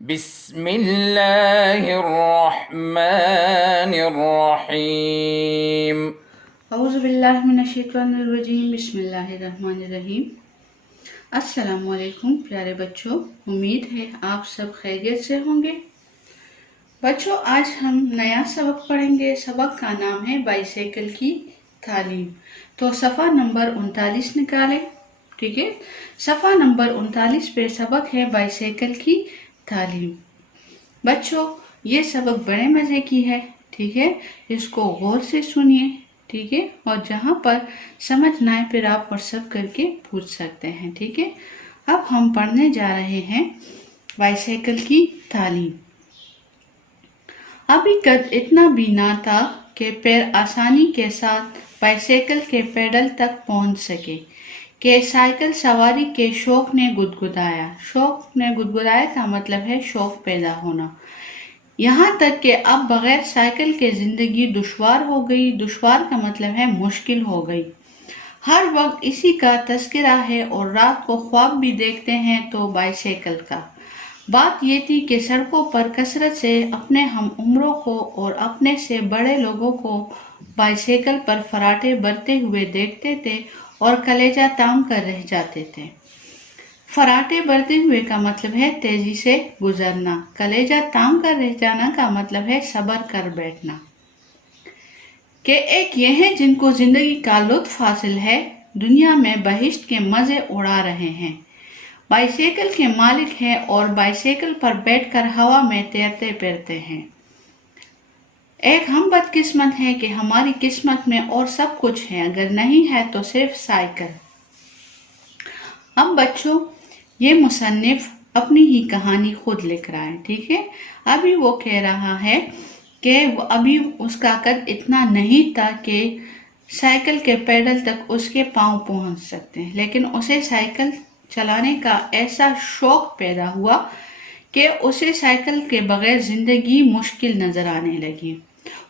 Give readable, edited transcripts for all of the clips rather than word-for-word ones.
بسم اللہ الرحمن الرحیم۔ اعوذ باللہ من الشیطان الرجیم، بسم اللہ الرحمن الرحیم۔ السلام علیکم پیارے بچوں، امید ہے آپ سب خیریت سے ہوں گے۔ بچوں، آج ہم نیا سبق پڑھیں گے۔ سبق کا نام ہے بائیسیکل کی تعلیم۔ تو صفحہ نمبر 39 نکالیں، ٹھیک ہے؟ صفحہ نمبر 39 پہ سبق ہے بائیسیکل کی تعلیم۔ بچوں، یہ سبق بڑے مزے کی ہے، ٹھیک ہے؟ اس کو غور سے سنیے، ٹھیک ہے؟ اور جہاں پر سمجھ نہ آئے پھر آپ واٹس ایپ کر کے پوچھ سکتے ہیں، ٹھیک ہے؟ اب ہم پڑھنے جا رہے ہیں بائیسیکل کی تعلیم۔ ابھی قد اتنا بھی نہ تھا کہ پیر آسانی کے ساتھ بائیسیکل کے پیڈل تک پہنچ سکے کہ سائیکل سواری کے شوق نے گدگدایا۔ شوق نے گدگدایا کا مطلب ہے شوق پیدا ہونا۔ یہاں تک کہ اب بغیر سائیکل کے زندگی دشوار ہو گئی۔ دشوار کا مطلب ہے مشکل ہو گئی۔ ہر وقت اسی کا تذکرہ ہے اور رات کو خواب بھی دیکھتے ہیں تو بائیسیکل کا۔ بات یہ تھی کہ سڑکوں پر کثرت سے اپنے ہم عمروں کو اور اپنے سے بڑے لوگوں کو بائیسیکل پر فراٹے برتے ہوئے دیکھتے تھے اور کلیجہ تام کر رہ جاتے تھے۔ فراٹے برتے ہوئے کا مطلب ہے تیزی سے گزرنا۔ کلیجہ تام کر رہ جانا کا مطلب ہے صبر کر بیٹھنا۔ کہ ایک یہ ہیں جن کو زندگی کا لطف حاصل ہے، دنیا میں بہشت کے مزے اڑا رہے ہیں۔ بائیسیکل کے مالک ہیں اور بائیسیکل پر بیٹھ کر ہوا میں تیرتے پھرتے ہیں۔ ایک ہم بدقسمت ہیں کہ ہماری قسمت میں اور سب کچھ ہے، اگر نہیں ہے تو صرف سائیکل۔ اب بچوں، یہ مصنف اپنی ہی کہانی خود لکھ رہا ہے، ٹھیک ہے؟ ابھی وہ کہہ رہا ہے کہ ابھی اس کا قد اتنا نہیں تھا کہ سائیکل کے پیڈل تک اس کے پاؤں پہنچ سکتے ہیں، لیکن اسے سائیکل چلانے کا ایسا شوق پیدا ہوا کہ اسے سائیکل کے بغیر زندگی مشکل نظر آنے لگی۔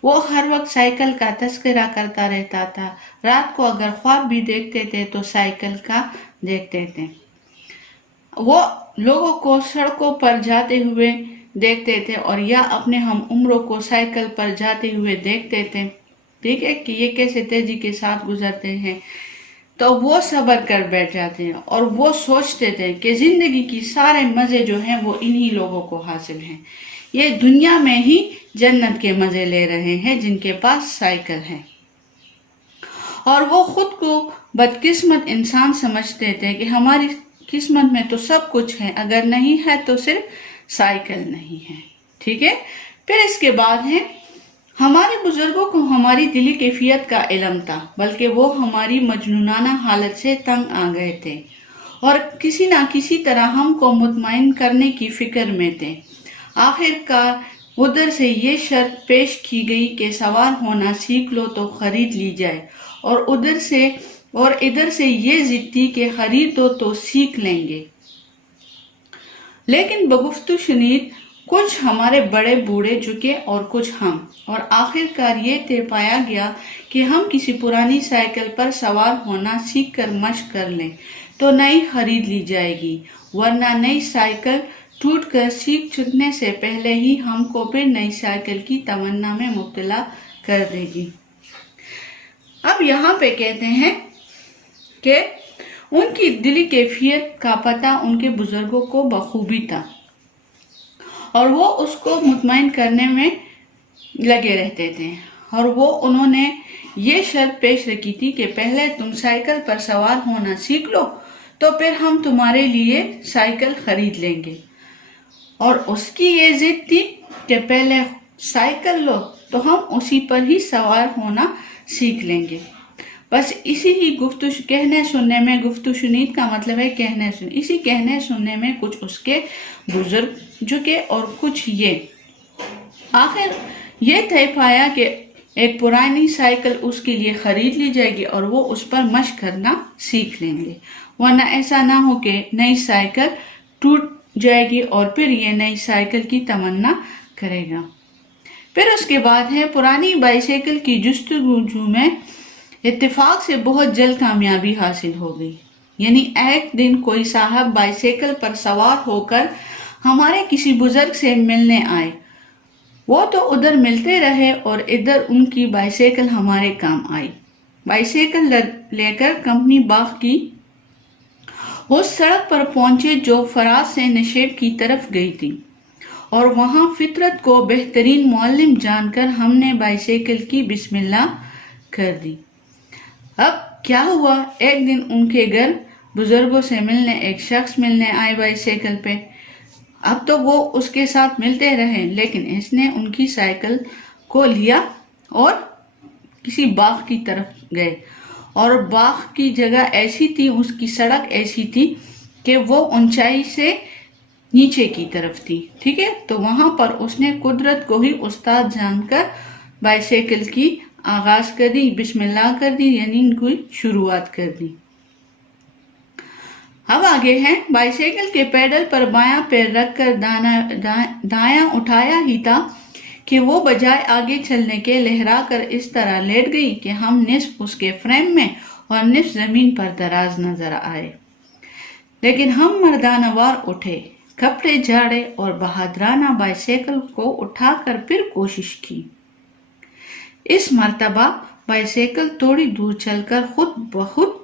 وہ ہر وقت سائیکل کا تذکرہ کرتا رہتا تھا۔ رات کو اگر خواب بھی دیکھتے تھے تو سائیکل کا دیکھتے تھے۔ وہ لوگوں کو سڑکوں پر جاتے ہوئے دیکھتے تھے اور یا اپنے ہم عمروں کو سائیکل پر جاتے ہوئے دیکھتے تھے، ٹھیک ہے؟ کہ یہ کیسے تیزی کے ساتھ گزرتے ہیں، تو وہ صبر کر بیٹھ جاتے ہیں اور وہ سوچتے تھے کہ زندگی کی سارے مزے جو ہیں وہ انہی لوگوں کو حاصل ہیں۔ یہ دنیا میں ہی جنت کے مزے لے رہے ہیں جن کے پاس سائیکل ہے۔ اور وہ خود کو بدقسمت انسان سمجھتے تھے کہ ہماری قسمت میں تو سب کچھ ہے، اگر نہیں ہے تو صرف سائیکل نہیں ہے، ٹھیک ہے؟ پھر اس کے بعد ہے ہمارے بزرگوں کو ہماری دلی کیفیت کا علم تھا، بلکہ وہ ہماری مجنونانہ حالت سے تنگ آ گئے تھے اور کسی نہ کسی طرح ہم کو مطمئن کرنے کی فکر میں تھے۔ آخر کار ادھر سے یہ شرط پیش کی گئی کہ سوار ہونا سیکھ لو تو خرید لی جائے، اور ادھر سے یہ ضد تھی کہ خریدو تو سیکھ لیں گے۔ لیکن بگفت و شنید کچھ ہمارے بڑے بوڑھے جھکے اور کچھ ہم، اور آخر کار یہ طے پایا گیا کہ ہم کسی پرانی سائیکل پر سوار ہونا سیکھ کر مشق کر لیں تو نئی خرید لی جائے گی، ورنہ نئی سائیکل ٹوٹ کر سیکھ چھوٹنے سے پہلے ہی ہم کو پھر نئی سائیکل کی تمنا میں مبتلا کر دے گی۔ اب یہاں پہ کہتے ہیں کہ ان کی دلی کیفیت کا پتہ ان کے بزرگوں کو بخوبی تھا اور وہ اس کو مطمئن کرنے میں لگے رہتے تھے، اور انہوں نے یہ شرط پیش رکھی تھی کہ پہلے تم سائیکل پر سوار ہونا سیکھ لو تو پھر ہم تمہارے لیے سائیکل خرید لیں گے، اور اس کی یہ ضد تھی کہ پہلے سائیکل لو تو ہم اسی پر ہی سوار ہونا سیکھ لیں گے۔ بس اسی ہی کہنے سننے میں، گفت و شنید کا مطلب ہے کہنے سننے، اسی کہنے سننے میں کچھ اس کے بزرگ جھکے اور کچھ یہ۔ آخر یہ طے پایا کہ ایک پرانی سائیکل اس کے لیے خرید لی جائے گی اور وہ اس پر مشق کرنا سیکھ لیں گے، ورنہ ایسا نہ ہو کہ نئی سائیکل ٹوٹ جائے گی اور پھر یہ نئی سائیکل کی تمنا کرے گا۔ پھر اس کے بعد ہے پرانی بائیسیکل کی جستجو میں اتفاق سے بہت جلد کامیابی حاصل ہو گئی۔ یعنی ایک دن کوئی صاحب بائیسیکل پر سوار ہو کر ہمارے کسی بزرگ سے ملنے آئے، وہ تو ادھر ملتے رہے اور ادھر ان کی بائیسیکل ہمارے کام آئی۔ بائیسیکل لے کر کمپنی باغ کی اس سڑک پر پہنچے جو فراز سے نشیب کی طرف گئی تھی، اور وہاں فطرت کو بہترین معلم جان کر ہم نے بائیسیکل کی بسم اللہ کر دی۔ اب کیا ہوا، ایک دن ان کے گھر بزرگوں سے ملنے ایک شخص ملنے آئے بائیسیکل پہ۔ اب تو وہ اس کے ساتھ ملتے رہے، لیکن اس نے ان کی سائیکل کو لیا اور کسی باغ کی طرف گئے، اور باغ کی جگہ ایسی تھی، اس کی سڑک ایسی تھی کہ وہ اونچائی سے نیچے کی طرف تھی، ٹھیک ہے۔ تو وہاں پر اس نے قدرت کو ہی استاد جان کر بائیسیکل کی آغاز کر دی، بسم اللہ کر دی، یعنی ان کی شروعات کر دی۔ اب آگے ہیں، بائیسیکل کے پیڈل پر بایاں پیر رکھ کر دایاں اٹھایا ہی تھا کہ وہ بجائے آگے چلنے کے لہرا کر اس طرح لیٹ گئی کہ ہم نصف اس کے فریم میں اور نصف زمین پر دراز نظر آئے۔ لیکن ہم مردانہ وار اٹھے، کپڑے جھاڑے اور بہادرانہ بائیسیکل کو اٹھا کر پھر کوشش کی۔ اس مرتبہ بائیسیکل تھوڑی دور چل کر خود بخود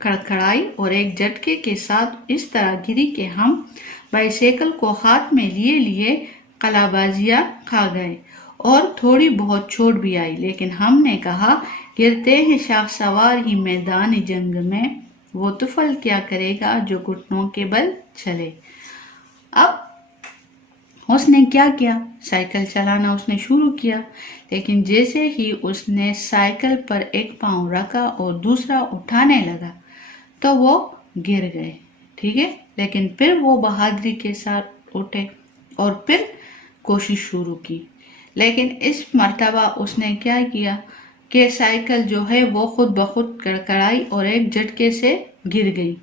کڑکڑائی اور ایک جھٹکے کے ساتھ اس طرح گری کہ ہم بائیسیکل کو ہاتھ میں لیے قلابازیاں کھا گئے اور تھوڑی بہت چوٹ بھی آئی، لیکن ہم نے کہا، گرتے ہیں شاخ سوار ہی میدان جنگ میں، وہ طفل کیا کرے گا جو گھٹنوں کے بل چلے۔ اب اس نے کیا کیا، سائیکل چلانا اس نے شروع کیا، لیکن جیسے ہی اس نے سائیکل پر ایک پاؤں رکھا اور دوسرا اٹھانے لگا تو وہ گر گئے، ٹھیک ہے۔ لیکن پھر وہ بہادری کے ساتھ اٹھے اور پھر کوشش شروع کی، لیکن اس مرتبہ اس نے کیا کیا کہ سائیکل جو ہے وہ خود بخود کڑکڑائی اور ایک جھٹکے سے گر گئی،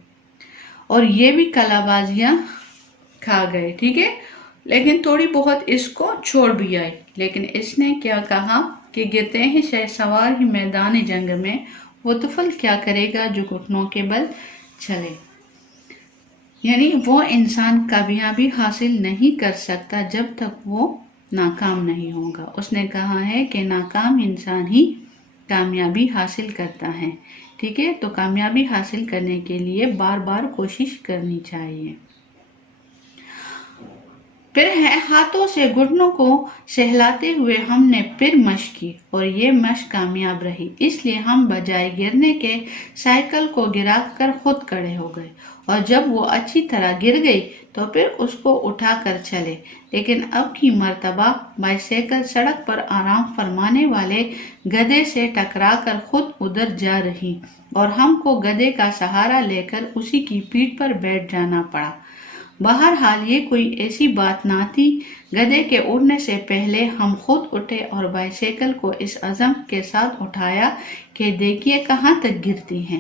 اور یہ بھی قلابازیاں کھا گئے، ٹھیک ہے۔ لیکن تھوڑی بہت اس کو چھوڑ بھی آئی، لیکن اس نے کیا کہا کہ گرتے ہیں شہ سوار ہی میدان جنگ میں، وہ طفل کیا کرے گا جو گھٹنوں کے بل چلے۔ یعنی وہ انسان کامیابی حاصل نہیں کر سکتا جب تک وہ ناکام نہیں ہوگا۔ اس نے کہا ہے کہ ناکام انسان ہی کامیابی حاصل کرتا ہے، ٹھیک ہے۔ تو کامیابی حاصل کرنے کے لیے بار بار کوشش کرنی چاہیے۔ پھر ہاتھوں سے گھٹنوں کو سہلاتے ہوئے ہم نے پھر مشق کی اور یہ مشق کامیاب رہی، اس لیے ہم بجائے گرنے کے سائیکل کو گرا کر خود کھڑے ہو گئے، اور جب وہ اچھی طرح گر گئی تو پھر اس کو اٹھا کر چلے۔ لیکن اب کی مرتبہ بائیسیکل سڑک پر آرام فرمانے والے گدھے سے ٹکرا کر خود ادھر جا رہی، اور ہم کو گدھے کا سہارا لے کر اسی کی پیٹھ پر بیٹھ جانا پڑا۔ بہرحال یہ کوئی ایسی بات نہ تھی، گدھے کے اڑنے سے پہلے ہم خود اٹھے اور بائیسیکل کو اس عزم کے ساتھ اٹھایا کہ دیکھیے کہاں تک گرتی ہیں،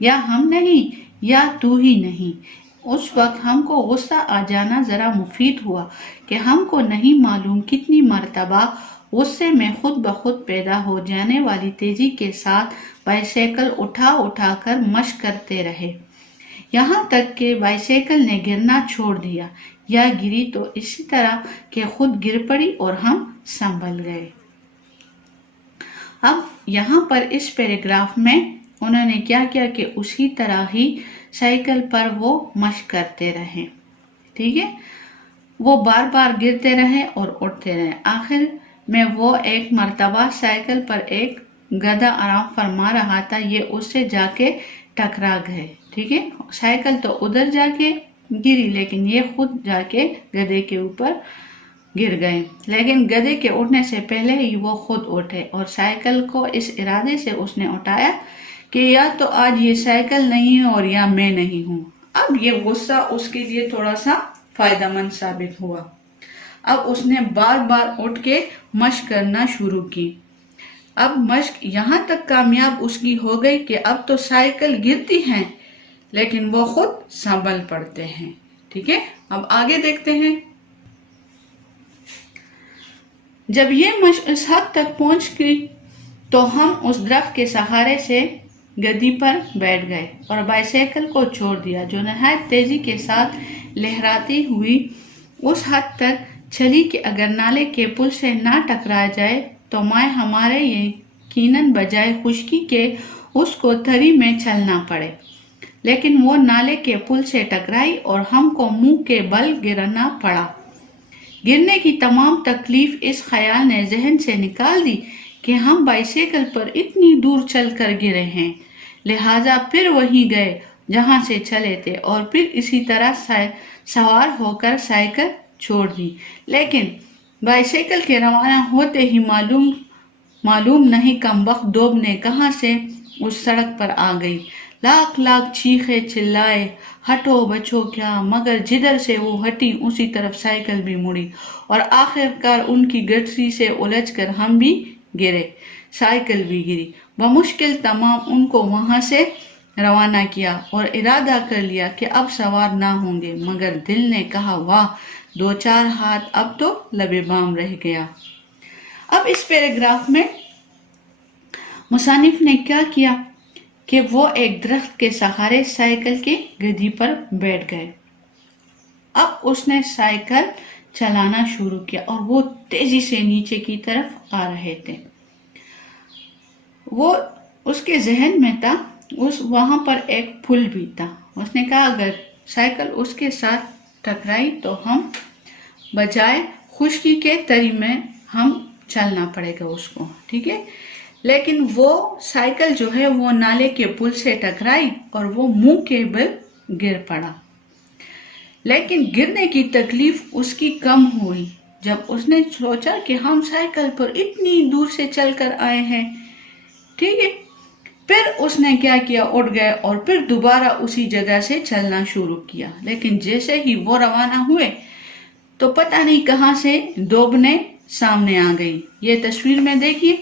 یا ہم نہیں یا تو ہی نہیں۔ اس وقت ہم کو غصہ آ جانا ذرا مفید ہوا کہ ہم کو نہیں معلوم کتنی مرتبہ غصے میں خود بخود پیدا ہو جانے والی تیزی کے ساتھ بائیسیکل اٹھا کر مشق کرتے رہے، یہاں تک کہ بائیسیکل نے گرنا چھوڑ دیا یا گری تو اسی طرح کہ خود گر پڑی اور ہم سنبھل گئے۔ اب یہاں پر اس پیراگراف میں انہوں نے کیا کیا کہ اسی طرح ہی سائیکل پر وہ مشق کرتے رہے، ٹھیک ہے۔ وہ بار بار گرتے رہے اور اٹھتے رہے۔ آخر میں وہ ایک مرتبہ سائیکل پر ایک گدھا آرام فرما رہا تھا، یہ اس سے جا کے ٹکرا گئے، ٹھیک ہے۔ سائیکل تو ادھر جا کے گری، لیکن یہ خود جا کے گدھے کے اوپر گر گئے۔ لیکن گدھے کے اٹھنے سے پہلے ہی وہ خود اٹھے، اور سائیکل کو اس ارادے سے اس نے اٹھایا کہ یا تو آج یہ سائیکل نہیں ہے اور یا میں نہیں ہوں۔ اب یہ غصہ اس کے لیے تھوڑا سا فائدہ مند ثابت ہوا۔ اب اس نے بار بار اٹھ کے مشق کرنا شروع کی۔ اب مشق یہاں تک کامیاب اس کی ہو گئی کہ اب تو سائیکل گرتی ہیں لیکن وہ خود سنبھل پڑتے ہیں، ٹھیک ہے۔ اب آگے دیکھتے ہیں۔ جب یہ مشق اس حد تک پہنچ گئی تو ہم اس درخت کے سہارے سے گدی پر بیٹھ گئے اور بائیسیکل کو چھوڑ دیا، جو نہایت تیزی کے ساتھ لہراتی ہوئی اس حد تک چلی کہ اگر نالے کے پل سے نہ ٹکرا جائے تو مائیں ہمارے یقیناً بجائے خشکی کے اس کو تری میں چلنا پڑے، لیکن وہ نالے کے پل سے ٹکرائی اور ہم کو منہ کے بل گرنا پڑا۔ گرنے کی تمام تکلیف اس خیال نے ذہن سے نکال دی کہ ہم بائیسیکل پر اتنی دور چل کر گرے ہیں، لہٰذا پھر وہیں گئے جہاں سے چلے تھے اور پھر اسی طرح سوار ہو کر سائیکل چھوڑ دی۔ لیکن بائیسیکل کے روانہ ہوتے ہی معلوم نہیں کمبخت دوب نے کہاں سے اس سڑک پر آ گئی۔ لاکھ چیخے چلائے، ہٹو بچو کیا، مگر جدھر سے وہ ہٹی اسی طرف سائیکل بھی مڑی اور آخرکار ان کی گٹری سے الجھ کر ہم بھی گرے، سائیکل بھی گری۔ بمشکل تمام ان کو وہاں سے روانہ کیا اور ارادہ کر لیا کہ اب سوار نہ ہوں گے، مگر دل نے کہا واہ، 2-4 ہاتھ اب تو لب بام رہ گیا۔ اب اس پیراگراف میں مصنف نے کیا کیا کہ وہ ایک درخت کے سہارے سائیکل کی گدی پر بیٹھ گئے۔ اب اس نے سائیکل چلانا شروع کیا اور وہ تیزی سے نیچے کی طرف آ رہے تھے۔ وہ اس کے ذہن میں تھا وہاں پر ایک پل بھی تھا۔ اس نے کہا اگر سائیکل اس کے ساتھ ٹکرائی تو ہم بجائے خشکی کے تری میں ہم چلنا پڑے گا اس کو، ٹھیک ہے۔ لیکن وہ سائیکل جو ہے وہ نالے کے پل سے ٹکرائی اور وہ منہ کے بل گر پڑا، لیکن گرنے کی تکلیف اس کی کم ہوئی جب اس نے سوچا کہ ہم سائیکل پر اتنی دور سے چل کر آئے ہیں، ٹھیک ہے۔ پھر اس نے کیا کیا، اٹھ گئے اور پھر دوبارہ اسی جگہ سے چلنا شروع کیا۔ لیکن جیسے ہی وہ روانہ ہوئے تو پتہ نہیں کہاں سے دوبنے سامنے آ گئی۔ یہ تصویر میں دیکھیے،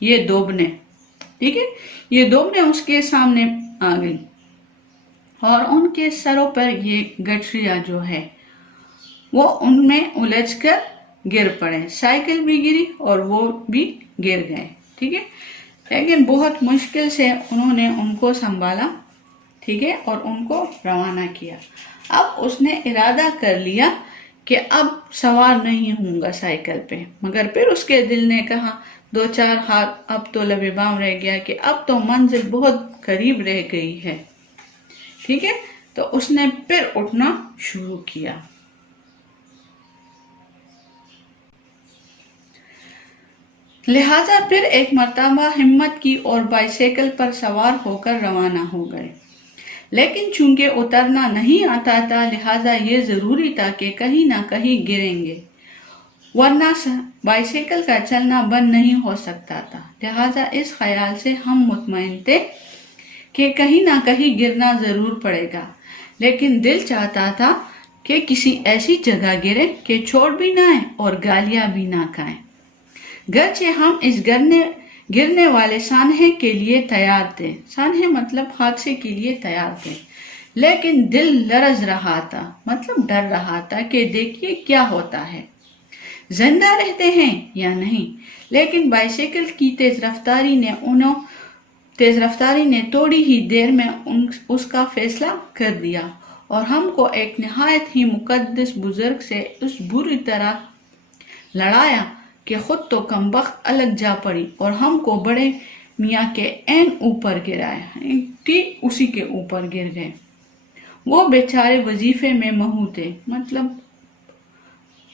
یہ دوبنے، ٹھیک ہے، یہ دوبنے اس کے سامنے آ گئی اور ان کے سروں پر یہ گٹریاں جو ہے وہ ان میں الجھ کر گر پڑے، سائیکل بھی گری اور وہ بھی گر گئے، ٹھیک ہے۔ لیکن بہت مشکل سے انہوں نے ان کو سنبھالا، ٹھیک ہے، اور ان کو روانہ کیا۔ اب اس نے ارادہ کر لیا کہ اب سوار نہیں ہوں گا سائیکل پہ، مگر پھر اس کے دل نے کہا 2-4 ہاتھ اب تو لب بام رہ گیا کہ اب تو منزل بہت قریب رہ گئی ہے، ٹھیک ہے۔ تو اس نے پھر اٹھنا شروع کیا۔ لہٰذا پھر ایک مرتبہ ہمت کی اور بائیسیکل پر سوار ہو کر روانہ ہو گئے۔ لیکن چونکہ اترنا نہیں آتا تھا لہٰذا یہ ضروری تھا کہ کہیں نہ کہیں گریں گے، ورنہ بائیسیکل کا چلنا بند نہیں ہو سکتا تھا۔ لہٰذا اس خیال سے ہم مطمئن تھے کہ کہیں نہ کہیں گرنا ضرور پڑے گا، لیکن دل چاہتا تھا کہ کسی ایسی جگہ گرے کہ چوٹ بھی نہ آئے اور گالیاں بھی نہ کھائیں۔ گرچہ ہم اس گرنے والے سانحے کے لیے تیار تھے، سانحے مطلب حادثے کے لیے تیار تھے، لیکن دل لرز رہا تھا، مطلب ڈر رہا تھا کہ دیکھیے کیا ہوتا ہے، زندہ رہتے ہیں یا نہیں۔ لیکن بائیسیکل کی تیز رفتاری نے تھوڑی ہی دیر میں اس کا فیصلہ کر دیا اور ہم کو ایک نہایت ہی مقدس بزرگ سے اس بری طرح لڑایا کہ خود تو کمبخت الگ جا پڑی اور ہم کو بڑے میاں کے عین اوپر گرایا، ٹھیک اسی کے اوپر گر گئے۔ وہ بیچارے وظیفے میں مہو تھے، مطلب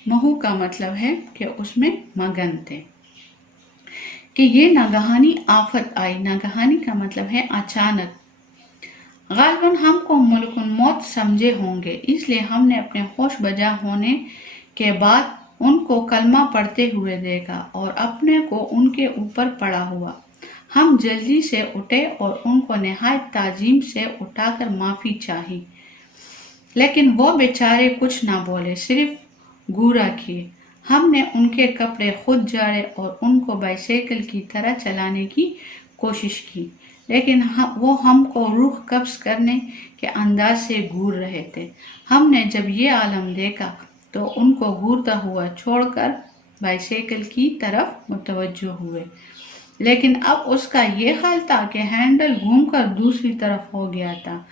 مہو کا مطلب ہے کہ اس میں مگن تھے کہ یہ ناگہانی آفت آئی، ناگہانی کا مطلب ہے اچانک۔ غالباً ہم کو ملک الموت سمجھے ہوں گے، اس لیے ہم نے اپنے ہوش بجا ہونے کے بعد ان کو کلمہ پڑھتے ہوئے دیکھا اور اپنے کو ان کے اوپر پڑا ہوا۔ ہم جلدی سے اٹھے اور ان کو نہایت تعظیم سے اٹھا کر معافی چاہی، لیکن وہ بیچارے کچھ نہ بولے، صرف گورا کیے۔ ہم نے ان کے کپڑے خود جاڑے اور ان کو بائیسیکل کی طرح چلانے کی کوشش کی، لیکن وہ ہم کو روح قبض کرنے کے انداز سے گور رہے تھے۔ ہم نے جب یہ عالم دیکھا تو ان کو گورتا ہوا چھوڑ کر بائیسیکل کی طرف متوجہ ہوئے، لیکن اب اس کا یہ حال تھا کہ ہینڈل گھوم کر دوسری طرف ہو گیا تھا۔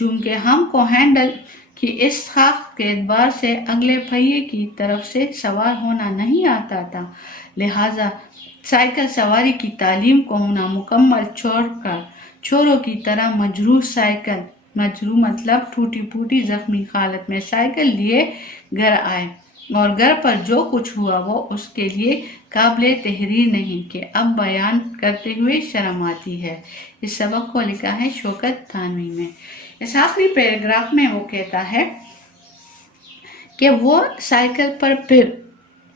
چونکہ ہم کو ہینڈل کی اس خاص کے اعتبار سے اگلے پہیے کی طرف سے سوار ہونا نہیں آتا تھا، لہٰذا سائیکل سواری کی تعلیم کو نامکمل چھوڑ کر چوروں کی طرح مجروح سائیکل، مجروح مطلب ٹوٹی پھوٹی زخمی حالت میں سائیکل لیے گھر آئے، اور گھر پر جو کچھ ہوا وہ اس کے لیے قابل تحریر نہیں کہ اب بیان کرتے ہوئے شرم آتی ہے۔ اس سبق کو لکھا ہے شوکت تھانوی میں۔ اس آخری پیراگراف میں وہ کہتا ہے کہ وہ سائیکل پر پھر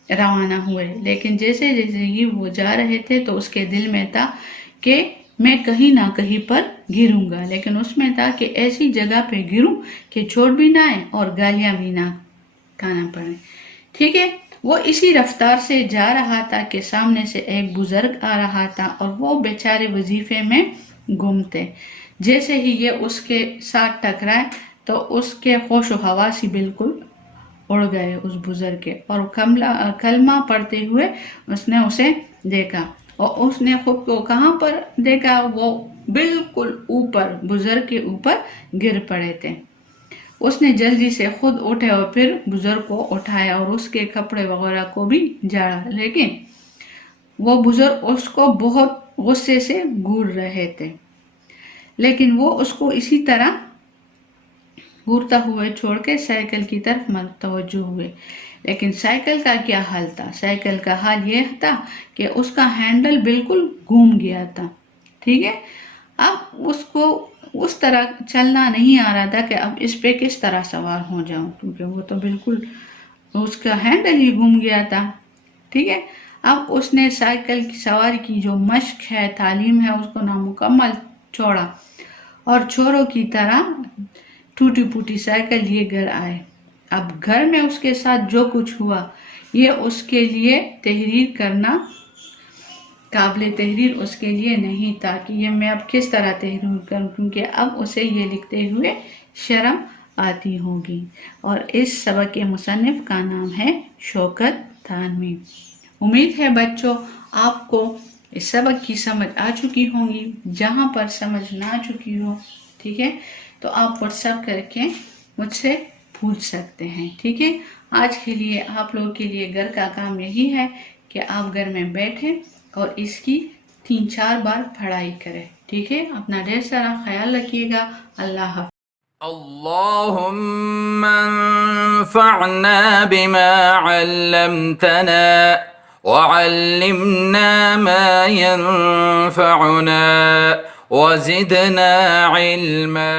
روانہ ہوئے، لیکن جیسے جیسے ہی وہ جا رہے تھے تو اس کے دل میں تھا کہ میں کہیں نہ کہیں پر گروں گا، لیکن اس میں تھا کہ ایسی جگہ پہ گروں کہ چوٹ بھی نہ آئے اور گالیاں بھی نہ کھانا پڑے۔ ٹھیک ہے، وہ اسی رفتار سے جا رہا تھا کہ سامنے سے ایک بزرگ آ رہا تھا اور وہ بیچارے وظیفے میں گم تھے۔ جیسے ہی یہ اس کے ساتھ ٹکرائے تو اس کے ہوش و حواس بالکل اڑ گئے اس بزرگ کے، اور کلمہ پڑھتے ہوئے اس نے اسے دیکھا، اور اس نے خود کو کہاں پر دیکھا؟ وہ بالکل اوپر، بزرگ کے اوپر گر پڑے تھے۔ اس نے جلدی سے خود اٹھے اور پھر بزرگ کو اٹھایا اور اس کے کپڑے وغیرہ کو بھی جھاڑا، لیکن وہ بزرگ اس کو بہت غصے سے گھور رہے تھے، لیکن وہ اس کو اسی طرح گھورتا ہوئے چھوڑ کے سائیکل کی طرف متوجہ ہوئے۔ لیکن سائیکل کا کیا حال تھا؟ سائیکل کا حال یہ تھا کہ اس کا ہینڈل بالکل گھوم گیا تھا۔ ٹھیک ہے، اب اس کو اس طرح چلنا نہیں آ رہا تھا کہ اب اس پہ کس طرح سوار ہو جاؤں، کیونکہ وہ تو بالکل اس کا ہینڈل ہی گھوم گیا تھا۔ ٹھیک ہے، اب اس نے سائیکل کی سواری کی جو مشق ہے، تعلیم ہے، اس کو نامکمل چھوڑا اور چوروں کی طرح ٹوٹی پھوٹی سائیکل لیے گھر آئے۔ اب گھر میں اس کے ساتھ جو کچھ ہوا یہ اس کے لیے تحریر کرنا قابل تحریر اس کے لیے نہیں تھا کہ یہ میں اب کس طرح تحریر کروں، کیونکہ اب اسے یہ لکھتے ہوئے شرم آتی ہوگی۔ اور اس سبق کے مصنف کا نام ہے شوکت تھانوی۔ امید ہے بچوں آپ کو اس سبق کی سمجھ آ چکی ہوں گی۔ جہاں پر سمجھ نہ آ چکی ہو، ٹھیک ہے، تو آپ واٹس ایپ کر کے مجھ سے پوچھ سکتے ہیں۔ ٹھیک ہے، آج کے لیے آپ لوگوں کے لیے گھر کا کام یہی ہے کہ آپ گھر میں بیٹھیں اور اس کی 3-4 بار پڑھائی کریں۔ ٹھیک ہے، اپنا ڈھیر سارا خیال رکھیے گا۔ اللہ حافظ۔ اللهم انفعنا بما علمتنا وعلمنا ما ينفعنا وزدنا علما